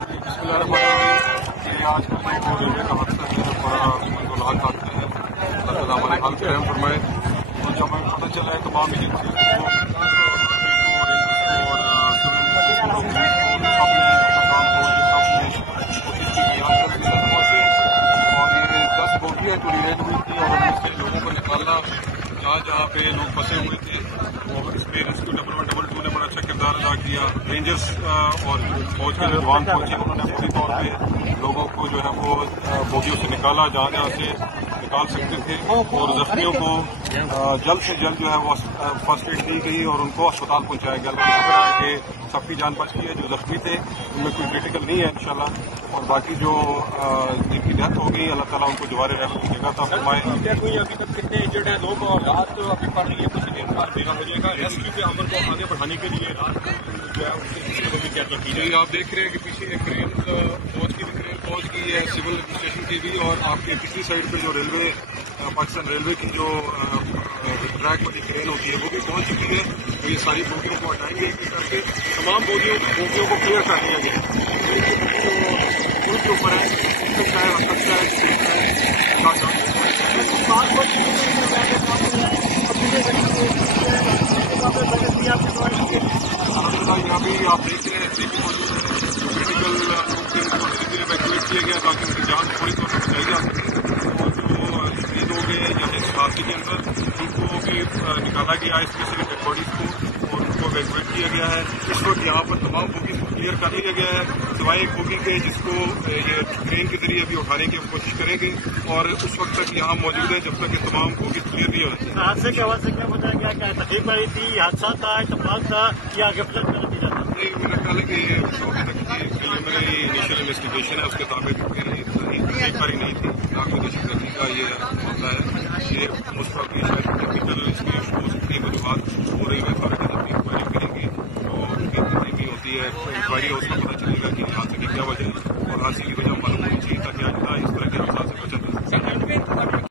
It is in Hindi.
आज का जो रेलवे का हादसा है बड़ा मंदोलाक हादसा है। अल्लाह हमारे हाल पे रहम फरमाए। और जब हमें पता चला है तमाम एजेंसी और ये 10 बोगियाँ पूरी रेड हुई थी और उनमें से लोगों को निकालना जहाँ पे लोग फंसे हुए थे और इस पे रेस्क्यू 112 ने बड़ा अच्छा किरदार अदा किया। रेंजर्स और फौज के जो जवान पहुंचे उन्होंने पूरी तौर पे लोगों को जो है वो बोगियों से निकाला जहाँ से निकाल सकते थे और जख्मियों को जल्द से जल्द जो है वो फर्स्ट एड दी गई और उनको अस्पताल पहुंचाया गया। शुक्र है कि सबकी जान बच गई है। जो जख्मी थे उनमें कोई क्रिटिकल नहीं है इंशाल्लाह। और बाकी जो जिनकी डेथ हो गई अल्लाह ताला उनको दोबारा रहमत की जगह फरमाए। अभी तक कितने इंजर्ड हैं लोग और रात अभी पड़ रही है, कुछ देर बाद बेगा हो जाएगा। रेस्क्यू के अमल को आगे बढ़ाने के लिए रात को जो है उससे क्या की जाए। आप देख रहे हैं कि पीछे एक क्रेन फौज की है, सिविल एडमिनिस्ट्रेशन की भी, और आपके पिछली साइड पे जो रेलवे पाकिस्तान रेलवे की जो ट्रैक वाली क्रेन होती है वो भी पहुंच चुकी है। तो ये सारी बोगियों को हटाएंगे एक एक करके, तमाम बोगियों को क्लियर कर दिया गया है। पुल के ऊपर है यहाँ भी आप देख रहे हैं जो क्रिटिकल इवैक्यूएट किया गया ताकि उनकी जान थोड़ी तौर पर बचाई जा सके। और जो शहीद हो गए या इस हादसे के अंदर उनको भी निकाला गया है, स्पेशली डेड बॉडीज को, और उनको इवैक्यूएट किया गया है। इस वक्त यहाँ पर तमाम बोगीज को क्लियर कर लिया गया है सिवाय एक बोगी के जिसको ये क्रेन के जरिए अभी उठाने की कोशिश करेंगे और उस वक्त तक यहाँ मौजूद है जब तक ये तमाम बोगीज क्लियर नहीं होते। हादसे के हवाले से क्या बताया गया? क्या तकलीफ पड़ी थी, हादसा था, इत्तेफाक था या आगे नहीं, मेरा ख्याल है कि ये प्रिलिमिनरी इनिशियल इन्वेस्टिगेशन है, उसके ताबिक एक बारी नहीं थी। नाक में दहशतगर्दी का ये मामला है, ये मोस्ट प्रॉब्ली शायद टेक्निकल इसकी हो सकती है वजूहत हो रही है। अथॉरिटीज अपनी इंक्वायरी करेंगी और उनकी जितनी भी होती है इंक्वायरी उसका पता चलेगा कि हादसे की क्या वजह है और हादसे की